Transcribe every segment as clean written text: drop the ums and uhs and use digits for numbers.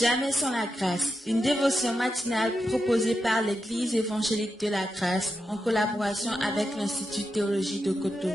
Jamais sans la grâce, une dévotion matinale proposée par l'Église évangélique de la grâce en collaboration avec l'Institut de théologie de Cotonou.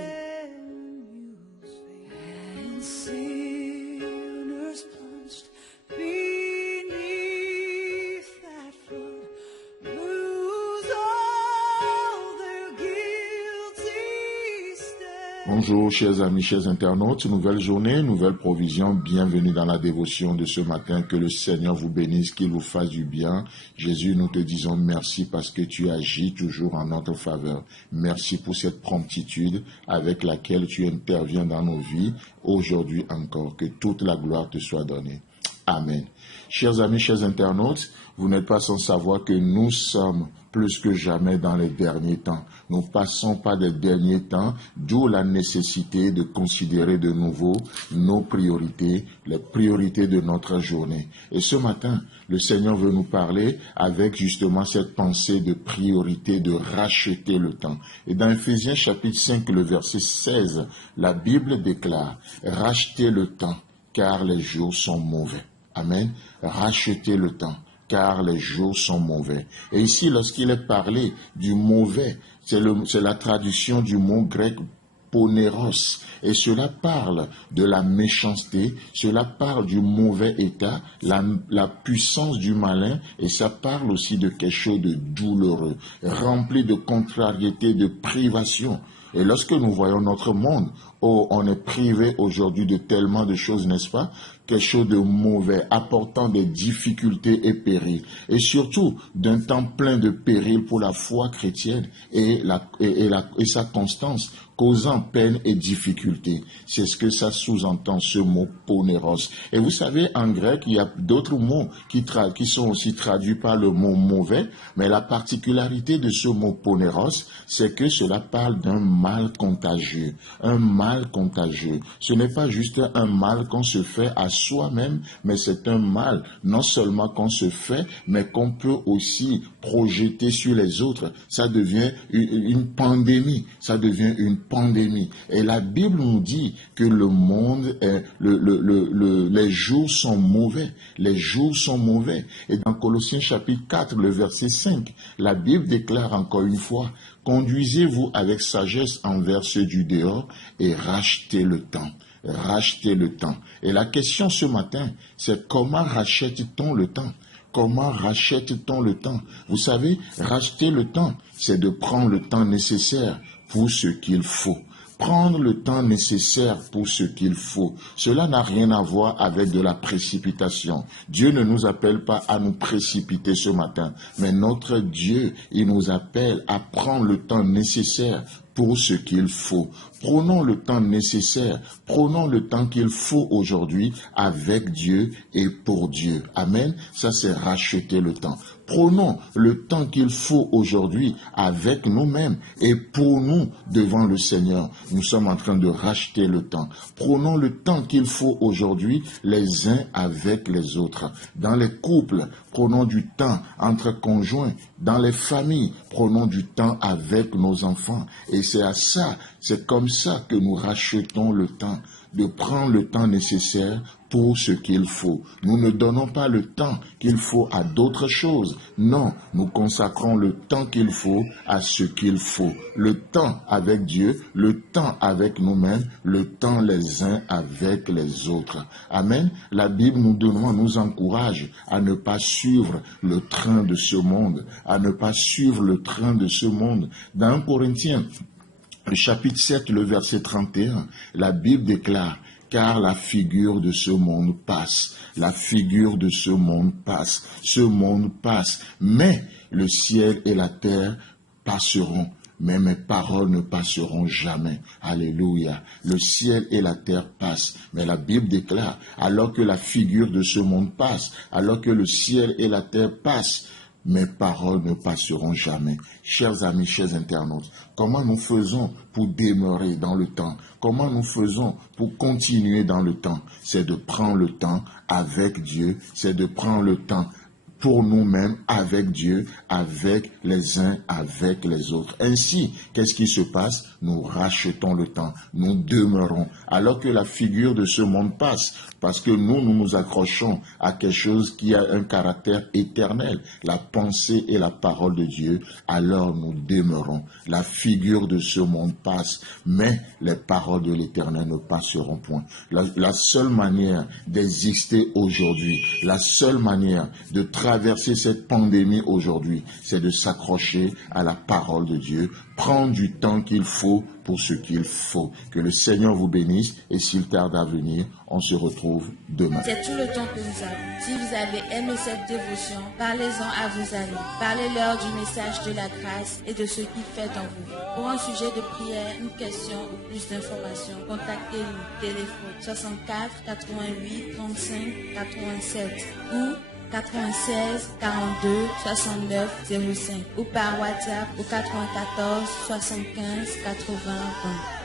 Bonjour chers amis, chers internautes, nouvelle journée, nouvelle provision, bienvenue dans la dévotion de ce matin, que le Seigneur vous bénisse, qu'il vous fasse du bien. Jésus, nous te disons merci parce que tu agis toujours en notre faveur. Merci pour cette promptitude avec laquelle tu interviens dans nos vies, aujourd'hui encore, que toute la gloire te soit donnée. Amen. Chers amis, chers internautes, vous n'êtes pas sans savoir que nous sommes plus que jamais dans les derniers temps. Nous passons par des derniers temps, d'où la nécessité de considérer de nouveau nos priorités, les priorités de notre journée. Et ce matin, le Seigneur veut nous parler avec justement cette pensée de priorité, de racheter le temps. Et dans Ephésiens chapitre 5, le verset 16, la Bible déclare « Rachetez le temps, car les jours sont mauvais. » Amen. Rachetez le temps, car les jours sont mauvais. Et ici, lorsqu'il est parlé du mauvais, c'est la traduction du mot grec poneros. Et cela parle de la méchanceté, cela parle du mauvais état, la puissance du malin, et ça parle aussi de quelque chose de douloureux, rempli de contrariété, de privation. Et lorsque nous voyons notre monde, on est privé aujourd'hui de tellement de choses, n'est-ce pas? Quelque chose de mauvais, apportant des difficultés et périls. Et surtout, d'un temps plein de périls pour la foi chrétienne et sa constance, causant peine et difficulté. C'est ce que ça sous-entend, ce mot poneros. Et vous savez, en grec, il y a d'autres mots qui sont aussi traduits par le mot mauvais, mais la particularité de ce mot poneros, c'est que cela parle d'un mal contagieux. Un mal contagieux. Ce n'est pas juste un mal qu'on se fait à soi-même, mais c'est un mal non seulement qu'on se fait, mais qu'on peut aussi projeter sur les autres. Ça devient une pandémie. Ça devient une pandémie. Et la Bible nous dit que le monde, les jours sont mauvais. Les jours sont mauvais. Et dans Colossiens chapitre 4, le verset 5, la Bible déclare encore une fois, conduisez-vous avec sagesse envers ceux du dehors et rachetez le temps. Rachetez le temps. Et la question ce matin, c'est comment rachète-t-on le temps? Comment rachète-t-on le temps? Vous savez, racheter le temps, c'est de prendre le temps nécessaire pour ce qu'il faut. Prendre le temps nécessaire pour ce qu'il faut. Cela n'a rien à voir avec de la précipitation. Dieu ne nous appelle pas à nous précipiter ce matin, mais notre Dieu, il nous appelle à prendre le temps nécessaire pour ce qu'il faut. Prenons le temps nécessaire, prenons le temps qu'il faut aujourd'hui avec Dieu et pour Dieu. Amen. Ça, c'est racheter le temps. Prenons le temps qu'il faut aujourd'hui avec nous-mêmes et pour nous devant le Seigneur. Nous sommes en train de racheter le temps. Prenons le temps qu'il faut aujourd'hui les uns avec les autres. Dans les couples, prenons du temps entre conjoints. Dans les familles, prenons du temps avec nos enfants. Et c'est comme ça que nous rachetons le temps, de prendre le temps nécessaire pour ce qu'il faut. Nous ne donnons pas le temps qu'il faut à d'autres choses. Non, nous consacrons le temps qu'il faut à ce qu'il faut. Le temps avec Dieu, le temps avec nous-mêmes, le temps les uns avec les autres. Amen. La Bible nous encourage à ne pas suivre le train de ce monde, à ne pas suivre le train de ce monde. Dans 1 Corinthiens, le chapitre 7, le verset 31, la Bible déclare « Car la figure de ce monde passe, la figure de ce monde passe, ce monde passe, mais le ciel et la terre passeront, mais mes paroles ne passeront jamais. » Alléluia. Le ciel et la terre passent, mais la Bible déclare « Alors que la figure de ce monde passe, alors que le ciel et la terre passent, mes paroles ne passeront jamais. » Chers amis, chers internautes, comment nous faisons pour demeurer dans le temps? Comment nous faisons pour continuer dans le temps? C'est de prendre le temps avec Dieu, c'est de prendre le temps pour nous-mêmes, avec Dieu, avec les uns, avec les autres. Ainsi, qu'est-ce qui se passe? Nous rachetons le temps, nous demeurons, alors que la figure de ce monde passe, parce que nous nous accrochons à quelque chose qui a un caractère éternel, la pensée et la parole de Dieu, alors nous demeurons. La figure de ce monde passe, mais les paroles de l'Éternel ne passeront point. La seule manière d'exister aujourd'hui, la seule manière de traverser cette pandémie aujourd'hui, c'est de s'accrocher à la parole de Dieu, prendre du temps qu'il faut pour ce qu'il faut. Que le Seigneur vous bénisse et s'il tarde à venir, on se retrouve demain. C'est tout le temps que nous avons. Si vous avez aimé cette dévotion, parlez-en à vos amis. Parlez-leur du message de la grâce et de ce qu'il fait en vous. Pour un sujet de prière, une question ou plus d'informations, contactez-nous. Téléphone 64 88 35 87 ou 96 42 69 05 ou par WhatsApp au 94 75 80 20.